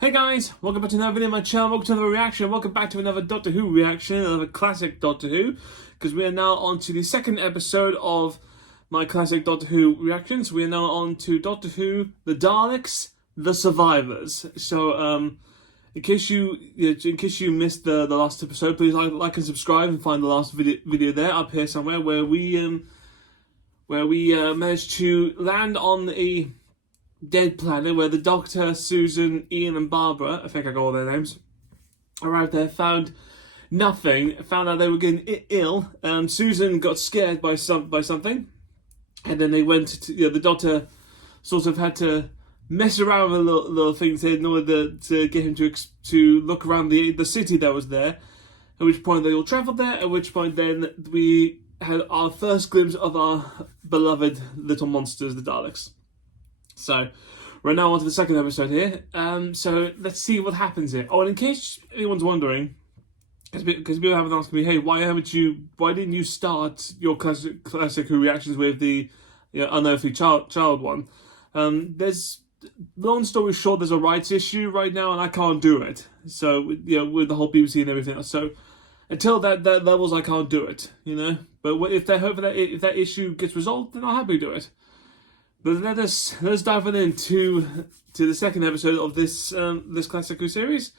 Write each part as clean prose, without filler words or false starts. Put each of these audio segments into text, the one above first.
Hey guys, welcome back to another video on my channel, welcome to another reaction, welcome back to another Doctor Who reaction, another classic Doctor Who, because we are now on to the second episode of my classic Doctor Who reactions. We are now on to Doctor Who, the Daleks, the Survivors. So, in case you missed the last episode, please like and subscribe and find the last video there up here somewhere where we managed to land on a dead planet where the Doctor, Susan, Ian and Barbara, I think I got all their names, arrived there, found nothing, found out they were getting ill. Susan got scared by something, and then they went to, the Doctor sort of had to mess around with little things in order to get him to look around the city that was there, at which point they all travelled there, at which point then we had our first glimpse of our beloved little monsters, the Daleks. So, we're now on to the second episode here. So, let's see what happens here. Oh, and in case anyone's wondering, because people haven't asked me, hey, why didn't you start your classic Who reactions with the unearthly child one? There's, long story short, there's a rights issue right now, and I can't do it. So, with the whole BBC and everything else. So, until that levels, I can't do it, But if that issue gets resolved, then I'll happily do it. But let's dive into the second episode of this classic Who series.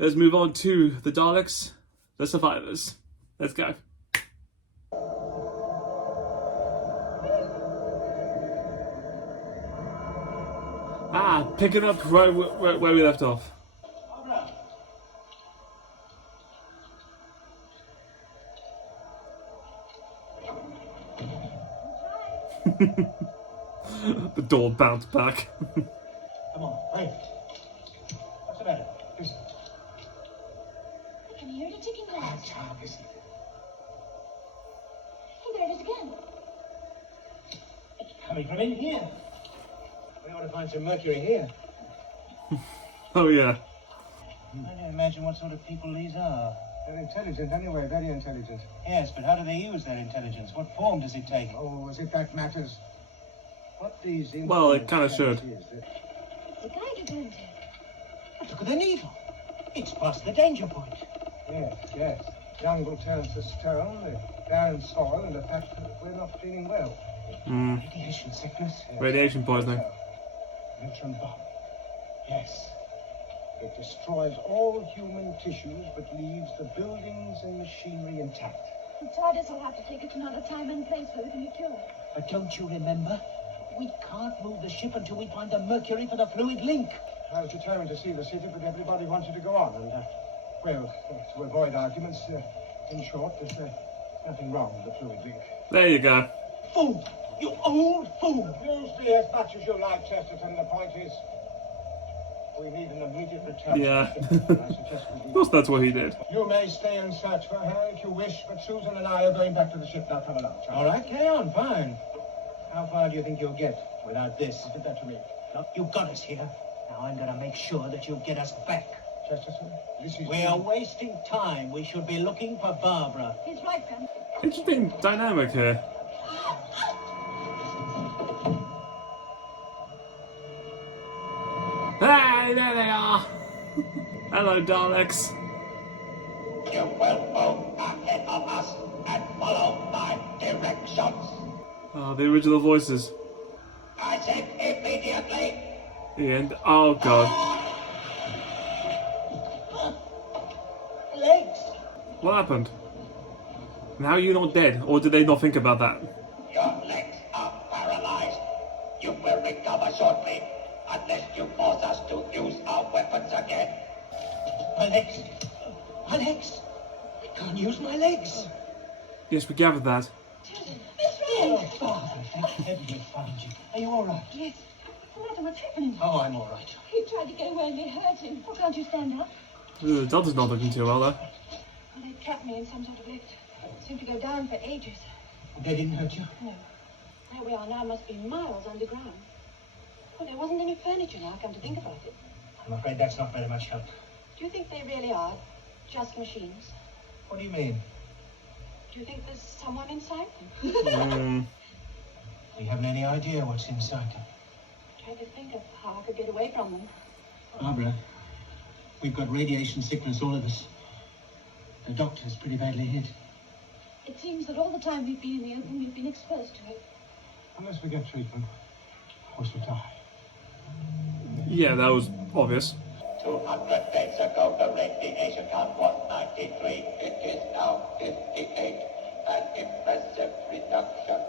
Let's move on to the Daleks, the Survivors. Let's go. Picking up right where we left off. The door bounced back. Come on, hurry. What's the matter? Listen. I can hear the ticking clock. Child, listen. Oh, there it is again. It's coming from in here. We ought to find some mercury here. Oh, yeah. I don't imagine what sort of people these are. They're intelligent anyway, very intelligent. Yes, but how do they use their intelligence? What form does it take? Oh, as if that matters. What these Well, it kind of should. The guide turned. But look at the needle. It's past the danger point. Yes. Jungle turns to stone, the barren soil, and the fact that we're not feeling well. Radiation sickness. Yes. Radiation poisoning. Neutron bomb. Yes. It destroys all human tissues, but leaves the buildings and machinery intact. The TARDIS will have to take it to another time and place where we can be cured. But don't you remember? We can't move the ship until we find the mercury for the fluid link. I was determined to see the city, but everybody wanted to go on, and, to avoid arguments, in short, there's nothing wrong with the fluid link. There you go. Fool! You old fool! Use me as much as you like, Chesterton. The point is, we need an immediate return. Yeah. I suggest we Of do. course that's what he did. You may stay and search for her if you wish, but Susan and I are going back to the ship. Now come along, Charles. All right, carry on, fine. How far do you think you'll get without this? Give that to me. You got us here. Now I'm gonna make sure that you get us back. Chesterton, this is... We are wasting time. We should be looking for Barbara. He's right, Ben. Interesting dynamic here. Hey, there they are! Hello, Daleks. You will move ahead of us and follow my directions. Oh, the original voices. I said immediately. The end. Oh, God. Legs! What happened? And how are you not dead? Or did they not think about that? Your legs are paralyzed. You will recover shortly, unless you force us to use our weapons again. My legs! My legs! I can't use my legs! Yes, we gathered that. Oh, Barbara, thank heaven we found you. Are you all right? Yes. What's the matter? What's happening? Oh, I'm all right. He tried to get away and they hurt him. Why can't you stand up? The Doctor's not looking too well, though. Well, they trapped me in some sort of lift. It seemed to go down for ages. They didn't hurt you? No. Where we are now must be miles underground. Well, there wasn't any furniture now, come to think about it. I'm afraid that's not very much help. Do you think they really are just machines? What do you mean? Do you think there's someone inside them? We haven't any idea what's inside them. Try to think of how I could get away from them. Barbara, We've got radiation sickness, all of us. The doctor's pretty badly hit. It seems that all the time we've been in the open, we've been exposed to it. Unless we get treatment, we shall die. Yeah, that was obvious. 200 days ago, the radiation count was 93. It is now 58. An impressive reduction.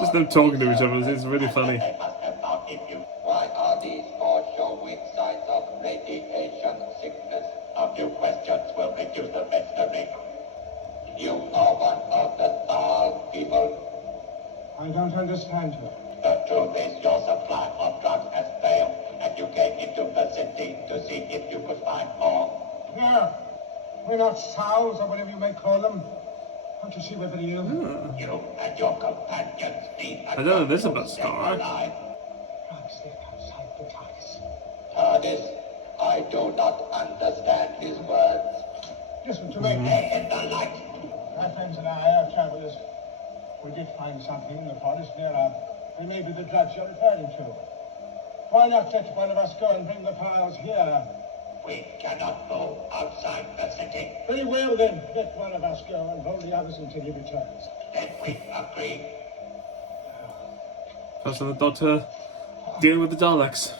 Just them talking to each other, it's really funny. They must have found in you. Why are these all showing signs of radiation sickness? A few questions will reduce the mystery. You are one of the Thal people. I don't understand you. The truth is your supply of drugs has failed, and you came into the city to see if you could find more. No, we're not sows or whatever you may call them. Don't you see we're very ill? You and your companions need a I don't know this doctor about to stay Scar. alive. Drugs, they're outside the TARDIS. TARDIS, I do not understand his words. Listen to me. Stay in the light. My friends and I are travelers. We did find something in the forest near our... It may be the drugs you're referring to. Why not let one of us go and bring the piles here? We cannot move outside the city. Very well then, let one of us go and hold the others until he returns. Then we agree. First the Doctor dealing with the Daleks.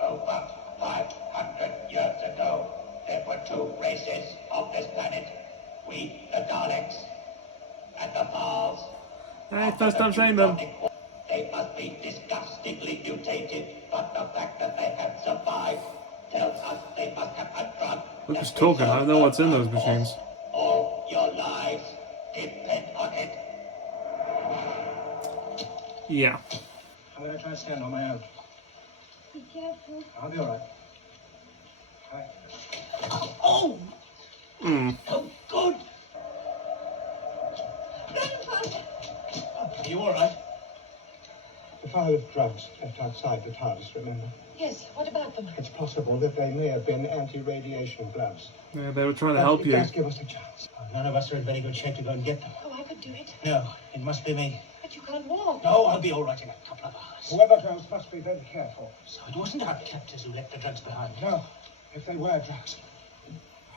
Over 500 years ago, there were two races of this planet. We, the Daleks, and the Thals. Hey, first time saying them. They must be disgustingly mutated, but the fact that they have survived tells us they must have a drug. Look who's talking, I don't know what's in those machines. All your lives depend on it. Yeah. I'm going to try and stand on my own. Be careful. I'll be all right. Oh! Mm. Oh, good! Are you all right? The file of drugs left outside the TARDIS, remember? Yes, what about them? It's possible that they may have been anti-radiation gloves. Yeah, they were trying to help It you. does give us a chance. None of us are in very good shape to go and get them. Oh, I could do it. No, it must be me. But you can't walk. No, I'll be all right in a couple of hours. Whoever goes must be very careful. So it wasn't our captors who left the drugs behind. No, if they were drugs.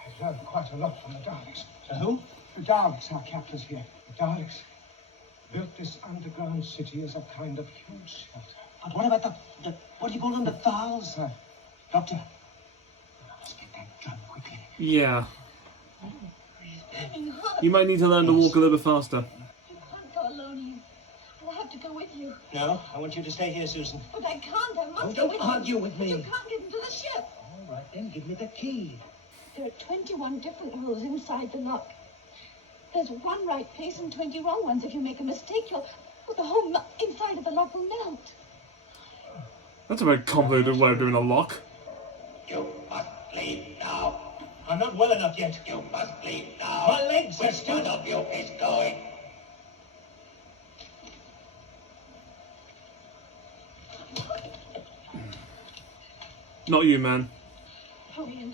I've learned quite a lot from the Daleks. So who? The Daleks are captors here. The Daleks built this underground city as a kind of huge shelter. But what about the what do you call them, the Thals? Doctor, Let's get that drug quickly. Yeah. It's hard. You might need to learn to walk a little bit faster. You can't go alone, Ian. I'll have to go with you. No, I want you to stay here, Susan. But I can't. I must Oh, go don't with argue you. with me. You can't get into the ship. All right, then give me the key. There are 21 different holes inside the lock. There's one right place and 20 wrong ones. If you make a mistake, the whole inside of the lock will melt. That's a very convoluted way of doing a lock. You must leave now. I'm not well enough yet. You must leave now. My legs are Which still... one of you is going? Not you, man. Oh, Ian,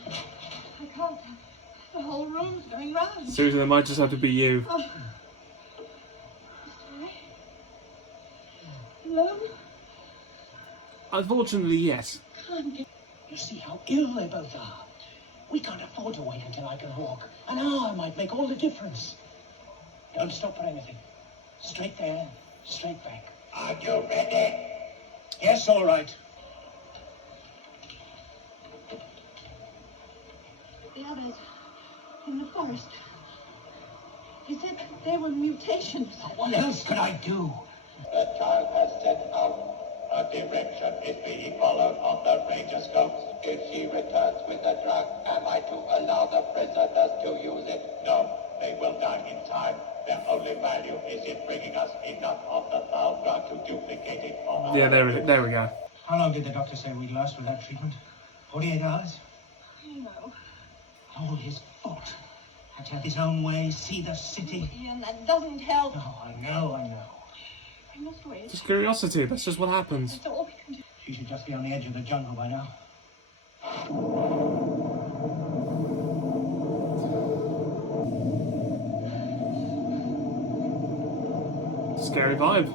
I can't. The whole room's going round. Seriously, it might just have to be you. Oh. Sorry. Alone? Unfortunately, yes. Can't get. You see how ill they both are. We can't afford to wait until I can walk. An hour might make all the difference. Don't stop for anything. Straight there, straight back. Are you ready? Yes, all right. The others in the forest. He said they were mutations. What else could I do? The child has set out. A direction is being followed on the radioscopes. If she returns with the drug, am I to allow the prisoners to use it? No, they will die in time. Their only value is in bringing us enough of the foul drug to duplicate it on Yeah, there we go. How long did the doctor say we'd last without treatment? 48 hours? No. All his fault. Had to have his own way, see the city. Ian, that doesn't help. No, I know. We must wait. Just curiosity, that's just what happens. That's all we can do. She should just be on the edge of the jungle by now. Scary vibe.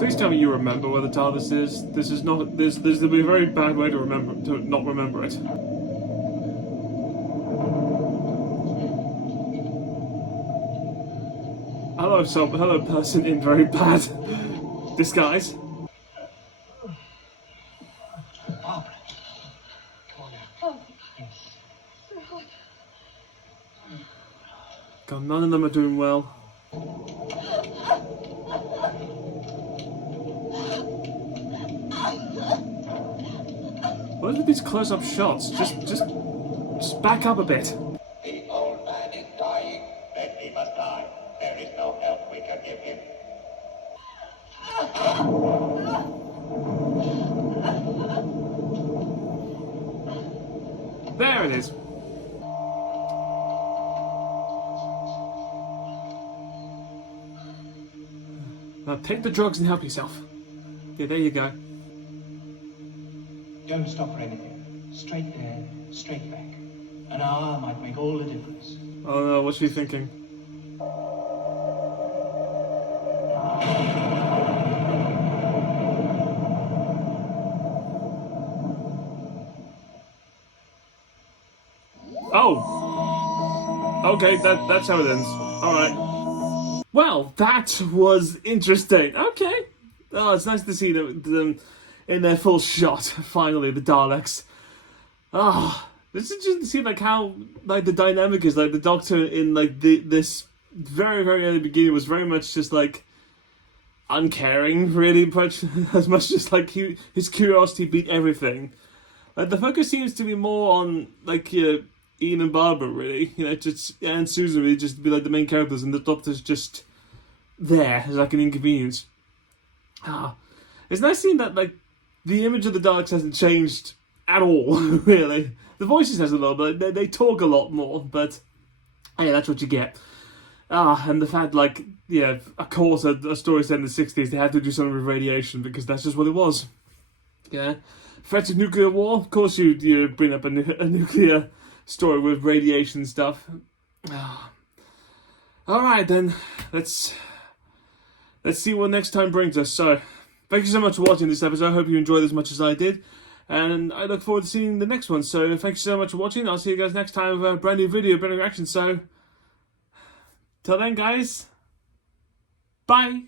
Please tell me you remember where the TARDIS is. This is not. This will be a very bad way to not remember it. Hello, person in very bad disguise. Barbara. Come on now. Oh, Yes. so hot. God, none of them are doing well. What is with these close-up shots? Just back up a bit. The old man is dying. Then he must die. There is no help we can give him. There it is. Now take the drugs and help yourself. Yeah, there you go. Don't stop for anything. Straight there, straight back. An hour might make all the difference. Oh no, what's she thinking? Oh! Okay, that's how it ends. Alright. Well, that was interesting. Okay. Oh, it's nice to see them in their full shot, finally, the Daleks. Ah, this is just to see like how like the dynamic is, like the Doctor in like this very, very early beginning was very much just like uncaring, really much as much as like his curiosity beat everything. Like the focus seems to be more on like Ian and Barbara, really, just and Susan really just to be like the main characters, and the Doctor's just there as like an inconvenience. Ah, it's nice seeing that like the image of the Daleks hasn't changed at all, really. The voices has a lot, but they talk a lot more, but hey, that's what you get. And the fact, like, yeah, of course, a story set in the 60s, they had to do something with radiation, because that's just what it was. Yeah. Threats of nuclear war, of course you bring up a nuclear story with radiation stuff. Alright then, let's see what next time brings us. So, thank you so much for watching this episode. I hope you enjoyed as much as I did. And I look forward to seeing the next one. So thank you so much for watching. I'll see you guys next time with a brand new video, brand new reaction. So till then, guys, bye.